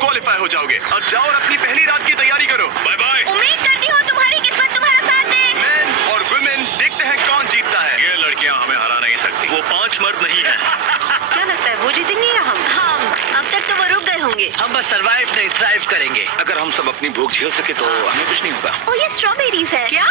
Disqualify हो जाओगे। अब जाओ और अपनी पहली रात की तैयारी करो। Bye bye. उम्मीद करती हूँ तुम्हारी किस्मत तुम्हारा साथ दे। मेन और वुमेन, देखते हैं कौन जीतता है। ये लड़कियां हमें हरा नहीं सकती। वो 5 मर्द नहीं है। क्या लगता है वो जीतेंगे या हम? अब तक तो वो रुक गए होंगे। हम बस सरवाइव नहीं थ्राइव करेंगे। अगर हम सब अपनी भूख झेल सके तो हमें कुछ नहीं होगा। ओ ये स्ट्रॉबेरीज है। क्या?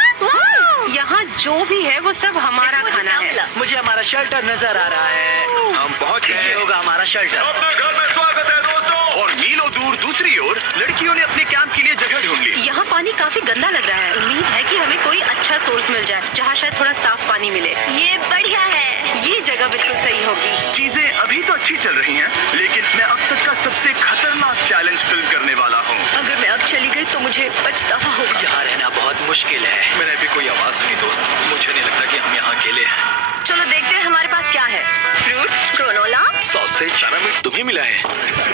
यहाँ जो भी है वो सब हमारा मुझे खाना क्या है। मिला? मुझे हमारा शेल्टर नजर आ रहा है। हम पहुंच गए। ये होगा हमारा शेल्टर। अपने घर में स्वागत है दोस्तों। और मीलों दूर दूसरी ओर लड़कियों ने अपने कैंप के लिए जगह ढूंढ ली। यहाँ पानी काफी गंदा लग रहा है। उम्मीद है कि हमें कोई अच्छा सोर्स मिल जाए जहाँ शायद थोड़ा साफ पानी मिले। ये बढ़िया है। ये जगह बिल्कुल सही होगी। चीजें अभी तो अच्छी चल रही हैं, लेकिन मैं अब तक का सबसे खतरनाक चैलेंज फिल्म करने वाला हूँ। अगर मैं अब चली गई तो मुझे पछतावा होगा। यहाँ रहना बहुत मुश्किल है। मैंने अभी कोई आवाज सुनी दोस्त। मुझे नहीं लगता कि हम यहाँ अकेले हैं। चलो देखते हैं हमारे पास क्या है। Fruit, granola. सॉसेज, सारा मीट तुम्हें मिला है।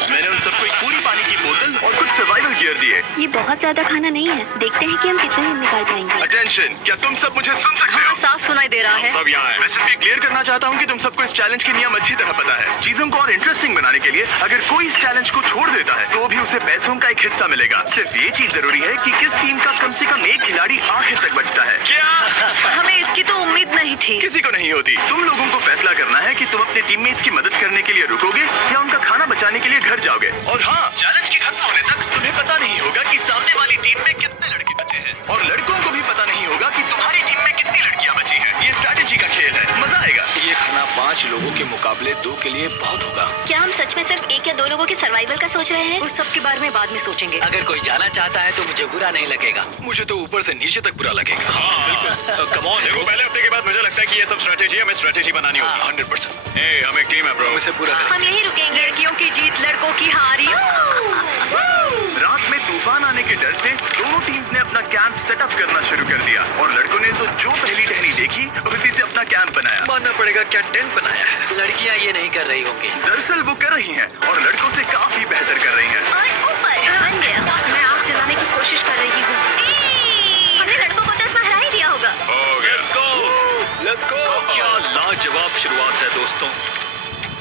मैंने उन सबको एक पूरी पानी की बोतल और कुछ सर्वाइवल गियर दिए। ये बहुत ज्यादा खाना नहीं है। देखते हैं कि हम कितने दिन निकाल पाएंगे। अटेंशन, क्या तुम सब मुझे सुन सकते हो? साफ सुनाई दे रहा है। सब यहाँ है। मैं सिर्फ ये क्लियर करना चाहता हूँ कि तुम सबको इस चैलेंज के नियम अच्छी तरह पता है। चीजों को और इंटरेस्टिंग बनाने के लिए अगर कोई इस चैलेंज को छोड़ देता है तो भी उसे पैसों का एक हिस्सा मिलेगा। सिर्फ ये चीज जरूरी है कि किस टीम का कम से कम एक खिलाड़ी आखिर तक बचता है। क्या? हमें इसकी तो उम्मीद नहीं थी। किसी को नहीं होती। तुम लोगों को फैसला करना है कि तुम अपने टीममेट्स की मदद करने के लिए रुकोगे या उनका खाना बचाने के लिए घर जाओगे। और हाँ, चैलेंज के खत्म होने तक तुम्हें पता नहीं होगा कि सामने वाली टीम में कितने लड़के बचे हैं, और लड़कों को भी पता नहीं होगा कि तुम्हारी टीम में कितनी लड़कियां बची हैं। ये स्ट्रैटेजी का खेल है, मजा आएगा। ये खाना 5 लोगों के मुकाबले 2 के लिए बहुत होगा। क्या हम सच में सिर्फ 1 या 2 लोगों के सर्वाइवल का सोच रहे हैं? उस सब के बारे में बाद में सोचेंगे। अगर कोई जाना चाहता है तो मुझे बुरा नहीं लगेगा। मुझे तो ऊपर से नीचे तक बुरा लगेगा। हाँ, बिल्कुल। Come on. देखो, पहले हफ्ते के बाद मुझे लगता है कि ये सब स्ट्रेटेजी हमें स्ट्रेटेजी बनानी होगी। 100%। ए, हम एक टीम है ब्रो। इसे पूरा करेंगे। हम यही रुकेंगे। लड़कियों की जीत, लड़कों की हार। रात में तूफान आने के डर से दोनों टीम्स ने अपना कैंप सेटअप करना शुरू कर दिया, और लड़कों ने तो जो पहली टहनी देखी उसी से अपना कैंप बनाया। मानना पड़ेगा, क्या टेंट बनाया है। लड़कियाँ ये नहीं कर रही होंगी। दरअसल वो कर रही हैं और लड़कों से काफी बेहतर कर रही हैं। और ऊपर बन गया। मैं आग जलाने की कोशिश कर रही हूँ। हमने लड़कों को तो इसमें हरा ही दिया होगा। Let's go। क्या लाजवाब शुरुआत है दोस्तों।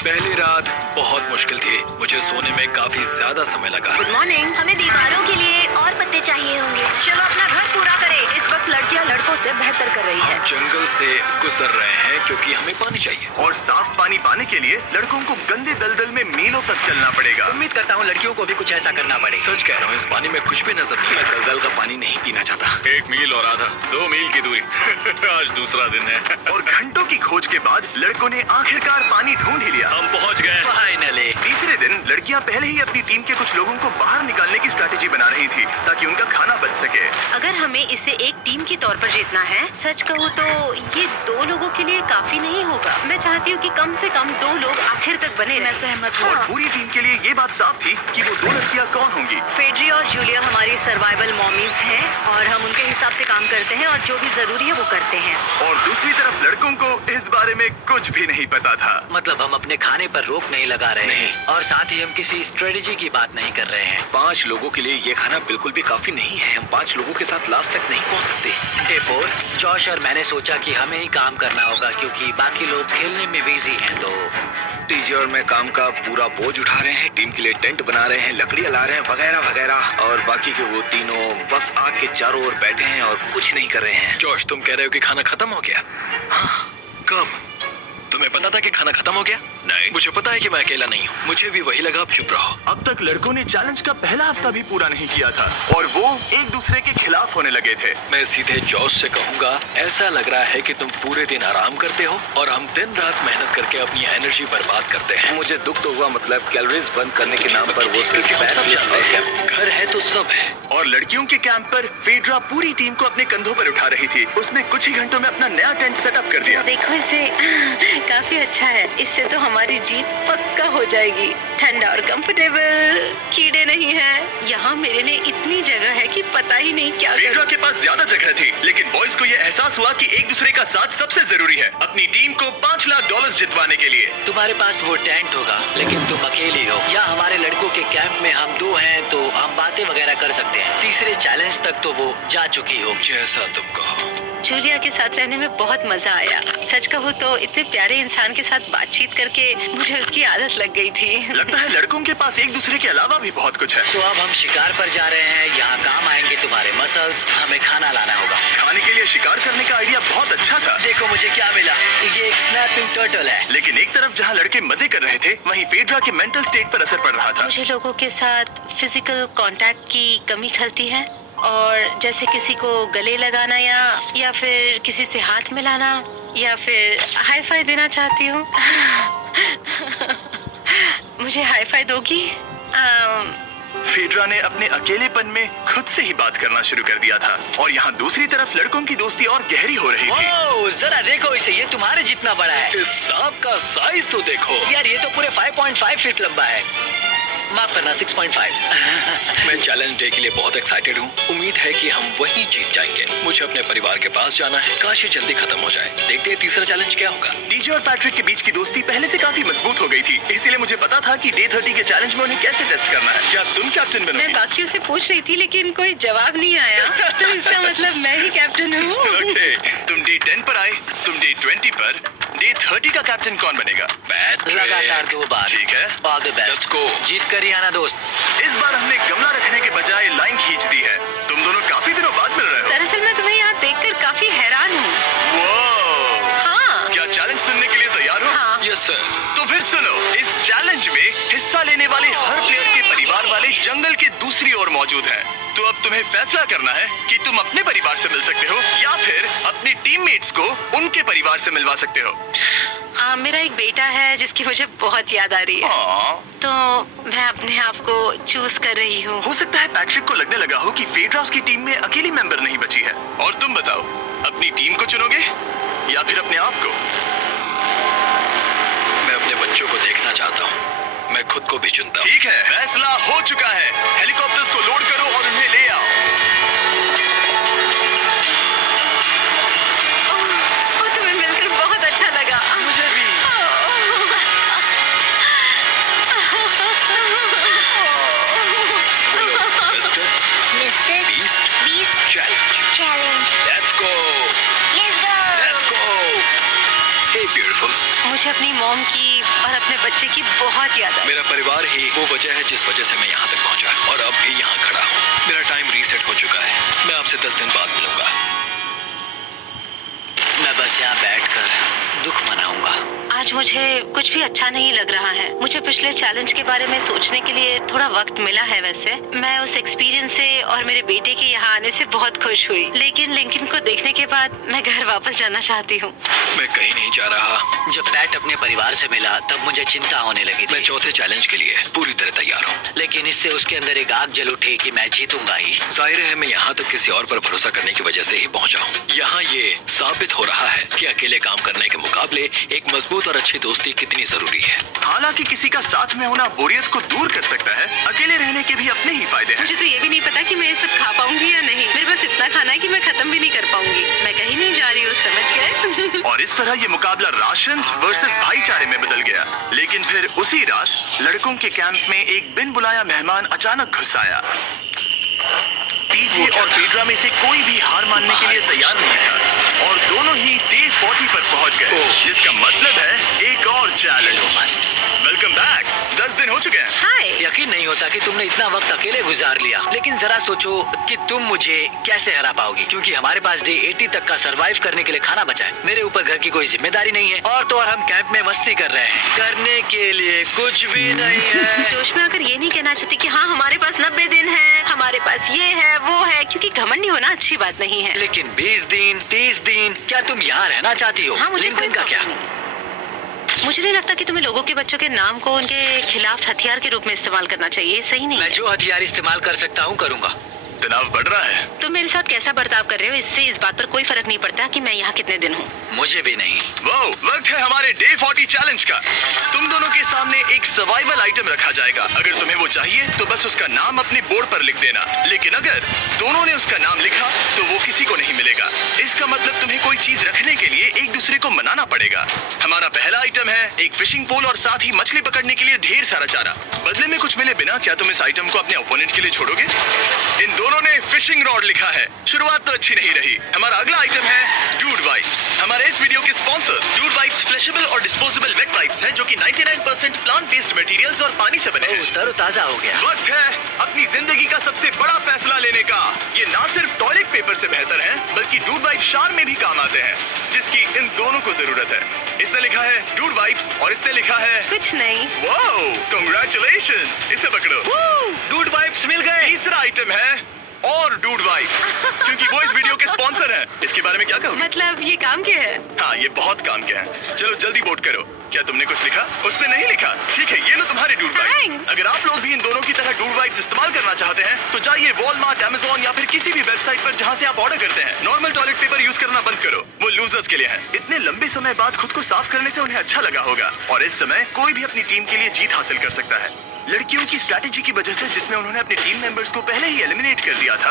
पहली रात बहुत मुश्किल थी। मुझे सोने में काफी ज्यादा समय लगा। Good morning. हमें दीवारों के लिए और पत्ते चाहिए होंगे। चलो अपना घर पूरा करें। इस वक्त लड़कियां लड़कों से बेहतर कर रही है। जंगल से गुजर रहे हैं क्योंकि हमें पानी चाहिए। और साफ पानी पाने के लिए लड़कों को गंदे दलदल में मीलों तक चलना पड़ेगा। उम्मीद करता हूँ लड़कियों को भी कुछ ऐसा करना पड़े। सच कह रहा हूँ, इस पानी में कुछ भी नजर नहीं आता। दलदल का पानी नहीं पीना चाहता। 1 मील और आधा, 2 मील की दूरी। आज दूसरा दिन है। और घंटों की खोज के बाद लड़कों ने आखिरकार पानी ढूंढ ही लिया। हम पहुँच गए। फाइनली। तीसरे दिन लड़कियां पहले ही अपनी टीम के कुछ लोगों को बाहर निकालने की स्ट्रैटेजी बना रही थी ताकि उनका खाना बच सके। अगर हमें इसे एक टीम के तौर पर जीतना है, सच कहूँ तो ये 2 लोगों के लिए काफी नहीं होगा। मैं चाहती हूँ कि कम से कम 2 लोग आखिर तक बने रहे। मैं सहमत और पूरी टीम के लिए ये बात साफ थी कि वो 2 लड़कियां कौन होंगी। फेड्री और जूलिया हमारी सर्वाइवल मॉमीज हैं और हम उनके हिसाब से काम करते हैं और जो भी जरूरी है वो करते हैं। और दूसरी तरफ लड़कों को इस बारे में कुछ भी नहीं पता था। मतलब हम अपने खाने पर रोक नहीं लगा रहे हैं और साथ ही हम किसी स्ट्रेटेजी की बात नहीं कर रहे हैं। 5 लोगों के लिए ये खाना बिल्कुल भी काफी नहीं है। हम 5 लोगों के साथ लास्ट तक नहीं पहुंच सकते। डे 4, जॉश और मैंने सोचा कि हमें ही काम करना होगा क्योंकि बाकी लोग खेलने में बिजी हैं। तो टीजे और मैं काम का पूरा बोझ उठा रहे हैं। टीम के लिए टेंट बना रहे हैं, लकड़ियां ला रहे हैं, वगैरह वगैरह। और बाकी के वो तीनों बस आग के चारों ओर बैठे हैं और कुछ नहीं कर रहे हैं। जॉश, तुम कह रहे हो कि खाना खत्म हो गया? हाँ, कब? तुम्हें पता था कि खाना खत्म हो गया? नहीं, मुझे पता है कि मैं अकेला नहीं हूँ। मुझे भी वही लगा। अब चुप रहो। अब तक लड़कों ने चैलेंज का पहला हफ्ता भी पूरा नहीं किया था और वो एक दूसरे के खिलाफ होने लगे थे। मैं सीधे जॉश से कहूंगा, ऐसा लग रहा है कि तुम पूरे दिन आराम करते हो और हम दिन रात मेहनत करके अपनी एनर्जी बर्बाद करते हैं। मुझे दुख तो हुआ, मतलब कैलोरीज बंद करने के नाम पर वो सिर्फ हम सब बैठ जानते हैं, घर है तो सब है। और लड़कियों के कैंप पर फेड्रा पूरी टीम को अपने कंधों पर उठा रही थी। उसने कुछ ही घंटों में अपना नया टेंट सेटअप कर दिया। देखो इसे, काफी अच्छा है। इससे तो हमारी जीत पक्का हो जाएगी। ठंडा और कंफर्टेबल, कीड़े नहीं हैं। यहाँ मेरे लिए इतनी जगह है कि पता ही नहीं क्या फेड्रा करूं। के पास ज्यादा जगह थी, लेकिन बॉयज को ये एहसास हुआ कि एक दूसरे का साथ सबसे जरूरी है अपनी टीम को $5 लाख जितवाने के लिए। तुम्हारे पास वो टेंट होगा लेकिन तुम अकेली हो, या हमारे लड़कों के कैंप में हम 2 हैं तो हम बातें वगैरह कर सकते हैं। तीसरे चैलेंज तक तो वो जा चुकी हो। जैसा तुम कहो। जूलिया के साथ रहने में बहुत मजा आया। सच कहूँ तो इतने प्यारे इंसान के साथ बातचीत करके मुझे उसकी आदत लग गई थी। लगता है लड़कों के पास एक दूसरे के अलावा भी बहुत कुछ है। तो अब हम शिकार पर जा रहे हैं। यहाँ काम आएंगे तुम्हारे मसल्स। हमें खाना लाना होगा। खाने के लिए शिकार करने का आइडिया बहुत अच्छा था। देखो मुझे क्या मिला। ये एक स्नैपिंग टर्टल है। लेकिन एक तरफ जहाँ लड़के मजे कर रहे थे, वहीं फेड्रा के मेंटल स्टेट पर असर पड़ रहा था। मुझे लोगों के साथ फिजिकल कांटेक्ट की कमी खलती है, और जैसे किसी को गले लगाना या फिर किसी से हाथ मिलाना या फिर हाई फाई देना चाहती हूँ। मुझे हाई फाई दोगी? फेड्रा ने अपने अकेलेपन में खुद से ही बात करना शुरू कर दिया था, और यहाँ दूसरी तरफ लड़कों की दोस्ती और गहरी हो रही थी। ओह, जरा देखो इसे। ये तुम्हारे जितना बड़ा है। इस सांप का साइज तो देखो यार, ये तो पूरे 5.5 फीट लंबा है। माफ करना, 6.5। मैं चैलेंज डे के लिए बहुत एक्साइटेड हूँ। उम्मीद है कि हम वहीं जीत जाएंगे। मुझे अपने परिवार के पास जाना है। काश ये जल्दी खत्म हो जाए। देखते हैं तीसरा चैलेंज क्या होगा। डीजे और पैट्रिक के बीच की दोस्ती पहले से काफी मजबूत हो गई थी, इसीलिए मुझे पता था कि डे 30 के चैलेंज में उन्हें कैसे टेस्ट करना है। क्या तुम कैप्टन बनोगी? मैं बाकियों से पूछ रही थी लेकिन कोई जवाब नहीं आया, तो इसका मतलब मैं ही कैप्टन हूँ। ओके, तुम डे 10 पर आए, तुम डे 20 पर। डे 30 का कैप्टन कौन बनेगा? लगातार 2 बार। ठीक है, all the best. Let's go। जीत कर ही आना दोस्त। इस बार हमने गमला रखने के बजाय लाइन खींच दी है। तुम दोनों काफी दिनों बाद मिल रहे हो। दरअसल मैं तुम्हें यहाँ देखकर काफी हैरान हूँ। वो हाँ। क्या चैलेंज सुनने के लिए तैयार हो? हाँ। Yes sir. तो फिर सुनो, इस चैलेंज में हिस्सा लेने वाले हर प्लेयर के परिवार वाले जंगल के दूसरी ओर मौजूद हैं। तो अब तुम्हें फैसला करना है कि तुम अपने परिवार से मिल सकते हो या फिर अपने टीममेट्स को उनके परिवार से मिलवा सकते हो। मेरा एक बेटा है जिसकी मुझे बहुत याद आ रही है, तो मैं अपने आप को चूज कर रही हूँ। हो सकता है पैट्रिक को लगने लगा हो कि फेड्रा उसकी टीम में अकेली मेंबर नहीं बची है। और तुम बताओ, अपनी टीम को चुनोगे या फिर अपने आप को? मैं अपने बच्चों को देखना चाहता हूँ। मैं खुद को भी चुनता हूँ। ठीक है, फैसला हो चुका है। हेलीकॉप्टर्स को लोड करो और उन्हें ले आओ। तुम्हें मिलकर बहुत अच्छा लगा। मुझे भी। Mister mister Beast challenge. Let's go. Let's go. Hey beautiful. मुझे अपनी मॉम की और अपने बच्चे की बहुत याद आ। मेरा परिवार ही वो वजह है जिस वजह से मैं यहाँ तक पहुँचा, और अब भी यहाँ खड़ा हूँ। मेरा टाइम रीसेट हो चुका है। मैं आपसे 10 दिन बाद मिलूंगा। मैं बस यहाँ बैठकर दुख मनाऊंगा। आज मुझे कुछ भी अच्छा नहीं लग रहा है। मुझे पिछले चैलेंज के बारे में सोचने के लिए थोड़ा वक्त मिला है। वैसे मैं उस एक्सपीरियंस से और मेरे बेटे के यहाँ आने से बहुत खुश हुई, लेकिन लिंकन को देखने के बाद मैं घर वापस जाना चाहती हूँ। मैं कहीं नहीं जा रहा। जब पैट अपने परिवार से मिला तब मुझे चिंता होने लगी मैं थी, चौथे चैलेंज के लिए पूरी तरह तैयार हूँ। लेकिन इससे उसके अंदर एक आग जल उठी कि मैं जीतूंगा ही। जाहिर है मैं यहाँ तक किसी और पर भरोसा करने की वजह से ही पहुँचा हूँ। यहाँ ये साबित हो रहा है कि अकेले काम करने के मुकाबले एक मजबूत और अच्छी दोस्ती कितनी जरूरी है। हालांकि किसी का साथ में होना बोरियत को दूर कर सकता है, अकेले रहने के भी अपने ही फायदे हैं। मुझे तो ये भी नहीं पता कि मैं ये सब खा पाऊंगी या नहीं। मेरे पास इतना खाना है कि मैं खत्म भी नहीं कर पाऊंगी। मैं कहीं नहीं जा रही हूँ, समझ गए? और इस तरह ये मुकाबला राशंस वर्सेस भाईचारे में बदल गया। लेकिन फिर उसी रात लड़कों के कैंप में एक बिन बुलाया मेहमान अचानक घुस आया। डीजे और फेड्रा में से कोई भी हार मानने के लिए तैयार नहीं था, और दोनों ही डे 40 पर पहुंच गए, जिसका मतलब है एक और चैलेंज। Welcome back. 10 दिन हो चुके हैं। हाय। यकीन नहीं होता कि तुमने इतना वक्त अकेले गुजार लिया, लेकिन जरा सोचो कि तुम मुझे कैसे हरा पाओगी, क्योंकि हमारे पास डे 80 तक का सरवाइव करने के लिए खाना बचा है। मेरे ऊपर घर की कोई जिम्मेदारी नहीं है, और तो और हम कैंप में मस्ती कर रहे हैं। करने के लिए कुछ भी नहीं है। जोश में आकर ये नहीं कहना चाहती कि हाँ हमारे पास 90 दिन है, हमारे पास ये है वो है, क्योंकि घमंडी होना अच्छी बात नहीं है। लेकिन 20 दिन 30 दिन क्या तुम यहाँ रहना चाहती हो? हाँ, मुझे लिंकन का क्या? मुझे नहीं लगता कि तुम्हें लोगों के बच्चों के नाम को उनके खिलाफ हथियार के रूप में इस्तेमाल करना चाहिए। सही नहीं मैं है। जो हथियार इस्तेमाल कर सकता हूँ करूँगा। तनाव बढ़ रहा है। तुम मेरे साथ कैसा बर्ताव कर रहे हो, इससे इस बात पर कोई फर्क नहीं पड़ता कि मैं यहाँ कितने दिन हूँ। मुझे भी नहीं। वो वक्त है हमारे डे 40 चैलेंज का। तुम दोनों के सामने एक सर्वाइवल आइटम रखा जाएगा। अगर तुम्हें वो चाहिए तो बस उसका नाम अपने बोर्ड पर लिख देना, लेकिन अगर दोनों ने उसका नाम लिखा तो वो किसी को नहीं मिलेगा। इसका मतलब तुम्हें कोई चीज रखने के लिए एक दूसरे को मनाना पड़ेगा। हमारा पहला आइटम है एक फिशिंग पोल और साथ ही मछली पकड़ने के लिए ढेर सारा चारा। बदले में कुछ मिले बिना क्या तुम इस आइटम को अपने ओपोनेंट के लिए छोड़ोगे? इन दोनों ने फिशिंग रॉड लिखा है। शुरुआत तो अच्छी नहीं रही। हमारा अगला आइटम है डूड वाइप्स। हमारे इस वीडियो के स्पॉन्सर्स डूड वाइप्स फ्लैशेबल और डिस्पोजेबल वेट वाइप्स हैं जो कि 99% प्लांट बेस्ड मटेरियल्स और पानी से बने हैं। तरोताजा हो गया। वक्त है अपनी जिंदगी का सबसे बड़ा फैसला लेने का। ये ना सिर्फ टॉयलेट पेपर से बेहतर है बल्कि डूड वाइप शार में भी काम आते हैं, जिसकी इन दोनों को जरूरत है। इसने लिखा है डूड वाइप्स और इसने लिखा है कुछ नहीं। Wow, congratulations. इसे पकड़ो। डूड वाइप्स मिल गए। तीसरा आइटम है और डूड वाइप्स, क्योंकि वो इस वीडियो के स्पॉन्सर हैं। इसके बारे में क्या कहोगे? मतलब ये काम क्या है? हाँ, ये बहुत काम के है। चलो जल्दी वोट करो। क्या तुमने कुछ लिखा? उसने नहीं लिखा। ठीक है, ये लो तुम्हारे डूड वाइप्स। Thanks. अगर आप लोग भी इन दोनों की तरह डूड वाइप्स इस्तेमाल करना चाहते हैं तो जाइए वॉलमार्ट, अमेज़न या फिर किसी भी वेबसाइट पर जहाँ से आप ऑर्डर करते हैं। नॉर्मल टॉयलेट पेपर यूज करना बंद करो, वो लूजर्स के लिए है। इतने लंबे समय बाद खुद को साफ करने से उन्हें अच्छा लगा होगा और इस समय कोई भी अपनी टीम के लिए जीत हासिल कर सकता है। लड़कियों की स्ट्रैटेजी की वजह से, जिसमें उन्होंने अपने टीम मेंबर्स को पहले ही एलिमिनेट कर दिया था,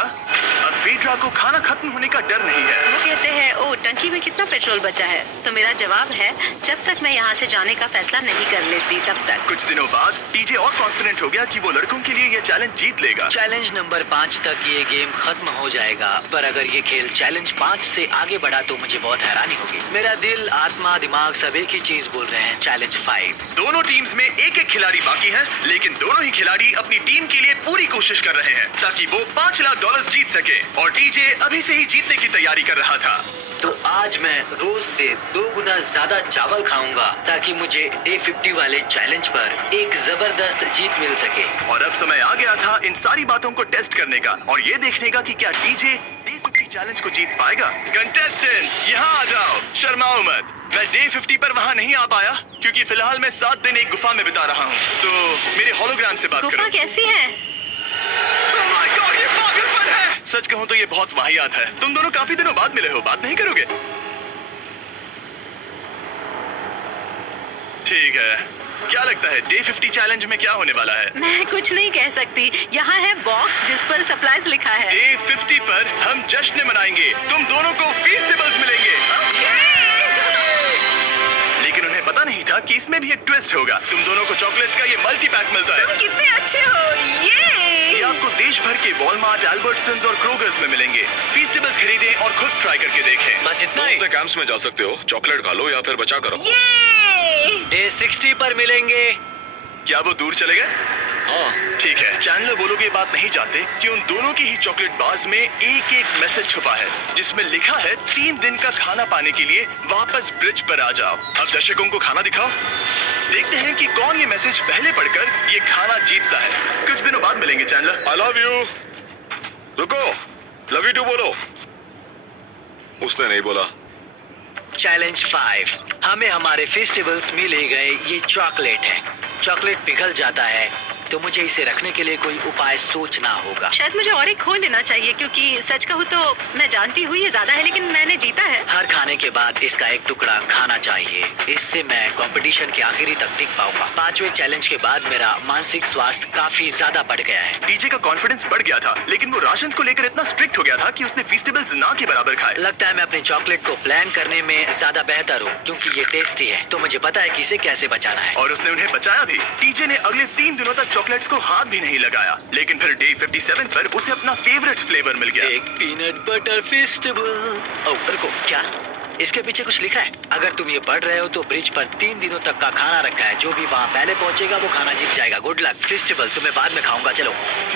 अब फेड्रा को खाना खत्म होने का डर नहीं है। वो कहते हैं ओ टंकी में कितना पेट्रोल बचा है, तो मेरा जवाब है जब तक मैं यहाँ से जाने का फैसला नहीं कर लेती तब तक। कुछ दिनों बाद टीजे और कॉन्फिडेंट हो गया कि वो लड़कों के लिए ये चैलेंज जीत लेगा। चैलेंज नंबर 5 तक ये गेम खत्म हो जाएगा, पर अगर ये खेल चैलेंज 5 से आगे बढ़ा तो मुझे बहुत हैरानी होगी। मेरा दिल, आत्मा, दिमाग सब एक ही चीज बोल रहे हैं, चैलेंज 5। दोनों टीम्स में एक एक खिलाड़ी बाकी है, लेकिन दोनों ही खिलाड़ी अपनी टीम के लिए पूरी कोशिश कर रहे हैं ताकि वो $5 लाख जीत सके। और टीजे अभी से ही जीतने की तैयारी कर रहा था। तो आज मैं रोज से 2 गुना ज्यादा चावल खाऊंगा ताकि मुझे डे 50 वाले चैलेंज पर एक जबरदस्त जीत मिल सके। और अब समय आ गया था इन सारी बातों को टेस्ट करने का और ये देखने का कि क्या टीजे डे 50 चैलेंज को जीत पाएगा। कंटेस्टेंट्स यहाँ आ जाओ, शर्माओ मत। मैं डे 50 पर वहाँ नहीं आ पाया क्योंकि फिलहाल मैं 7 दिन एक गुफा में बिता रहा हूँ, तो मेरे होलोग्राम से बात करो। गुफा कैसी है? Oh my God, ये पागलपन है। सच कहूँ तो ये बहुत वाहियात है। तुम दोनों काफी दिनों बाद मिले हो, बात नहीं करोगे? ठीक है, क्या लगता है डे 50 चैलेंज में क्या होने वाला है? मैं कुछ नहीं कह सकती। यहाँ है बॉक्स जिस पर सप्लाईज लिखा है। डे 50 पर हम जश्न मनाएंगे, तुम दोनों को फीस्टेबल्स मिलेंगे। लेकिन उन्हें पता नहीं था कि इसमें भी एक ट्विस्ट होगा। तुम दोनों को चॉकलेट्स का ये मल्टी पैक मिलता है। तुम कितने अच्छे हो। ये आपको देश भर के वॉलमार्ट, अल्बर्टसन्स और क्रोगर्स में मिलेंगे। फीस्टेबल्स खरीदें और खुद ट्राई करके देखें। बस इतना ही। कैंप्स में जा सकते हो, चॉकलेट खा लो या फिर बचा करो। डे 60 पर मिलेंगे। क्या वो दूर चले गए? हाँ, ठीक है। चैनलर वो लोग ये बात नहीं जानते कि उन दोनों की ही चॉकलेट बार्स में एक एक मैसेज छुपा है जिसमें लिखा है 3 दिन का खाना पाने के लिए वापस ब्रिज पर आ जाओ। अब दर्शकों को खाना दिखाओ, देखते हैं कि कौन ये मैसेज पहले पढ़कर ये खाना जीतता है। कुछ दिनों बाद मिलेंगे चैनलर। I love you. रुको, लव यू टू बोलो। उसने नहीं बोला। चैलेंज 5। हमें हमारे फेस्टिवल्स मिल ही गए। ये चॉकलेट है। चॉकलेट पिघल जाता है तो मुझे इसे रखने के लिए कोई उपाय सोचना होगा। शायद मुझे और एक खो लेना चाहिए क्योंकि सच कहूँ तो मैं जानती हूँ ये ज्यादा है, लेकिन मैंने जीता है। हर खाने के बाद इसका एक टुकड़ा खाना चाहिए, इससे मैं कंपटीशन के आखिरी तक टिक पाऊंगा। 5वें चैलेंज के बाद मेरा मानसिक स्वास्थ्य काफी ज्यादा बढ़ गया है। टीजे का कॉन्फिडेंस बढ़ गया था, लेकिन वो राशन को लेकर इतना स्ट्रिक्ट हो गया था कि उसने फीस्टेबल्स ना के बराबर खाए। लगता है मैं अपने चॉकलेट को प्लान करने में ज्यादा बेहतर हूँ क्योंकि ये टेस्टी है, तो मुझे पता है कि इसे कैसे बचाना है। और उसने उन्हें बचाया भी। टीजे ने अगले 3 दिनों तक चॉकलेट्स को हाथ भी नहीं लगाया, लेकिन फिर डे 57 पर उसे अपना फेवरेट फ्लेवर मिल गया। एक पीनट बटर फेस्टिवल। रुको, क्या इसके पीछे कुछ लिखा है? अगर तुम ये पढ़ रहे हो तो ब्रिज पर 3 दिनों तक का खाना रखा है। जो भी वहाँ पहले पहुँचेगा वो खाना जीत जाएगा। Good luck. फेस्टिवल तुम्हें बाद में खाऊंगा। चलो,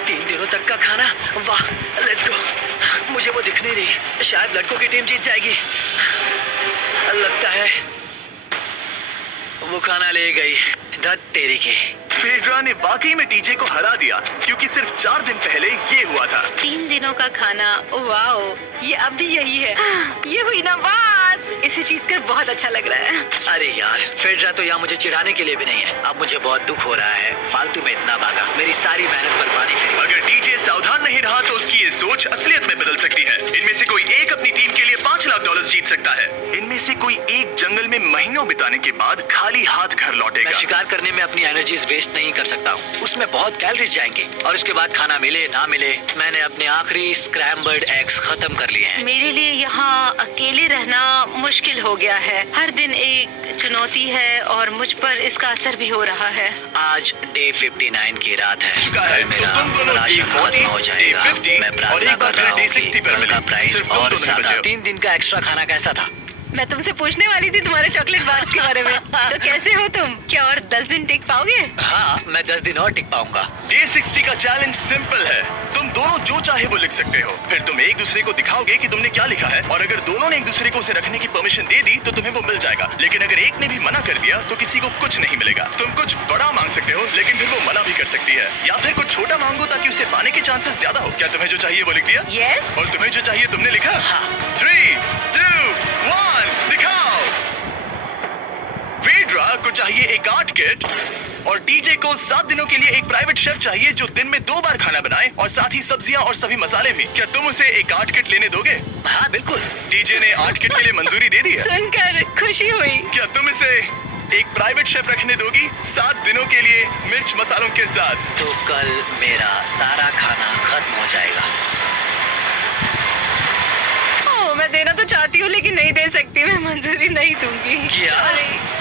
3 दिनों तक का खाना। वाह, लेट्स गो। मुझे वो दिख नहीं रही। शायद लड़कों की टीम जीत जाएगी। लगता है वो खाना ले गई। धत तेरी की। फेड्रा ने वाकई में टीजे को हरा दिया क्योंकि सिर्फ 4 दिन पहले ये हुआ था। 3 दिनों का खाना। वाओ, ये अब भी यही है। ये हुई ना बात। इसे जीतकर बहुत अच्छा लग रहा है। अरे यार, फेड्रा तो यहाँ मुझे चिढ़ाने के लिए भी नहीं है। अब मुझे बहुत दुख हो रहा है। फालतू में इतना भागा, मेरी सारी मेहनत पर पानी फिर। अगर टीजे सावधान नहीं रहा तो उसकी ये सोच असलियत में बदल सकती है। इनमें से कोई एक अपनी टीम के लिए $5 लाख जीत सकता है। इनमें से कोई एक जंगल में महीनों बिताने के बाद खाली खाली हाथ घर मैं लौटेगा। शिकार करने में अपनी एनर्जीज वेस्ट नहीं कर सकता हूँ। उसमें बहुत कैलोरीज जाएंगी और उसके बाद खाना मिले ना मिले, मैंने अपने आखिरी स्क्रैम्बल्ड एग्स खत्म कर लिए हैं। मेरे लिए यहाँ अकेले रहना मुश्किल हो गया है। हर दिन एक चुनौती है और मुझ पर इसका असर भी हो रहा है। आज डे 59 की रात है। चुका है, कल तो मेरा तुम दोनों राशन day 40, खत्म हो जाएगा। day 50 मैं और प्रार्थना एक बार कर रहा फिर day हूँ कि 60 पर कल मिले। का प्राइस सिर्फ तुम और दोनों ही ज्यादा। बचे हो। 3 दिन का एक्स्ट्रा खाना कैसा था? मैं तुमसे पूछने वाली थी तुम्हारे चॉकलेट बार्स के बारे में। तो कैसे हो तुम? क्या और 10 दिन टिक पाओगे? हाँ, मैं 10 दिन और टिक पाऊंगा। डे 60 का चैलेंज सिंपल है। तुम दोनों जो चाहे वो लिख सकते हो। फिर तुम एक दूसरे को दिखाओगे कि तुमने क्या लिखा है, और अगर दोनों ने एक दूसरे को उसे रखने की परमिशन दे दी तो तुम्हें वो मिल जाएगा। लेकिन अगर एक ने भी मना कर दिया तो किसी को कुछ नहीं मिलेगा। तुम कुछ बड़ा मांग सकते हो, लेकिन फिर वो मना भी कर सकती है, या फिर कुछ छोटा मांगो ताकि उसे पाने के चांसेस ज्यादा हो। क्या तुम्हें जो चाहिए वो लिख दिया? यस। और तुम्हें जो चाहिए तुमने लिखा? हाँ। 3, 2, 1, दिखाओ। वेड्रा को चाहिए एक आर्ट किट और टीजे को 7 दिनों के लिए एक प्राइवेट शेफ चाहिए जो दिन में 2 बार खाना बनाए और साथ ही सब्जियां और सभी मसाले भी। क्या तुम उसे एक आर्ट किट लेने दोगे? हाँ बिल्कुल। टीजे ने आर्ट किट के लिए मंजूरी दे दी है। सुनकर खुशी हुई। क्या तुम इसे एक प्राइवेट शेफ रखने दोगी 7 दिनों के लिए मिर्च मसालों के साथ? तो कल मेरा सारा खाना खत्म हो जाएगा। ओह, मैं देना तो चाहती हूँ लेकिन नहीं दे सकती। मैं मंजूरी नहीं दूंगी। क्या? Sorry।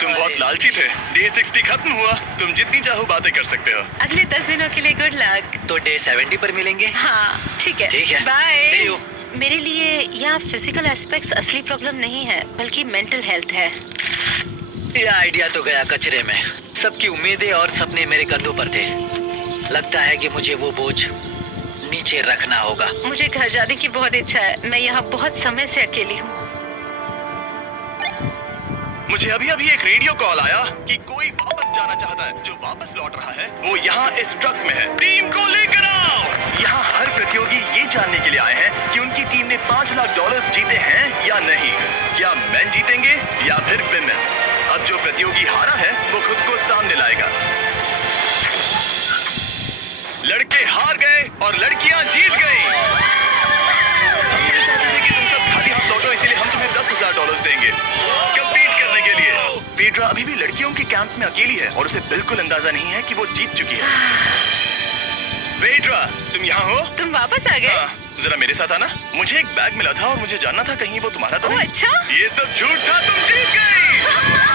तुम बहुत लालची थे। डे 60 खत्म हुआ। तुम जितनी चाहो बातें कर सकते हो। अगले 10 दिनों के लिए गुड लक। तो डे 70 पर मिलेंगे। हाँ ठीक है। ठीक है। बाय। See you। मेरे लिए यहाँ फिजिकल एस्पेक्ट्स असली प्रॉब्लम नहीं है, बल्कि मेंटल हेल्थ है। ये आइडिया तो गया कचरे में। सबकी उम्मीदें और सपने मेरे कंधों पर थे। लगता है कि मुझे वो बोझ नीचे रखना होगा। मुझे घर जाने की बहुत इच्छा है। मैं यहाँ बहुत समय से अकेली हूँ। मुझे अभी अभी एक रेडियो कॉल आया कि कोई वापस जाना चाहता है। जो वापस लौट रहा है वो यहाँ इस ट्रक में है। टीम को लेकर आओ। यहाँ हर प्रतियोगी ये जानने के लिए आए हैं कि उनकी टीम ने $5 लाख जीते हैं या नहीं। क्या मैन जीतेंगे या फिर विमेन? अब जो प्रतियोगी हारा है वो खुद को सामने लाएगा। लड़के हार गए और लड़कियां जीत गई। हम ये चाहते थे कि तुम सब खाली हाथ लौटो, इसीलिए हम तुम्हें $10,000 देंगे कंपीट करने के लिए। वेड्रा अभी भी लड़कियों के कैंप में अकेली है और उसे बिल्कुल अंदाजा नहीं है कि वो जीत चुकी है। वेड्रा, तुम यहाँ हो? तुम वापस आ गए? हाँ, जरा मेरे साथ आना। मुझे एक बैग मिला था और मुझे जानना था कहीं वो तुम्हारा तो ओह, नहीं। अच्छा। ये सब झूठ था, तुम जीत गई।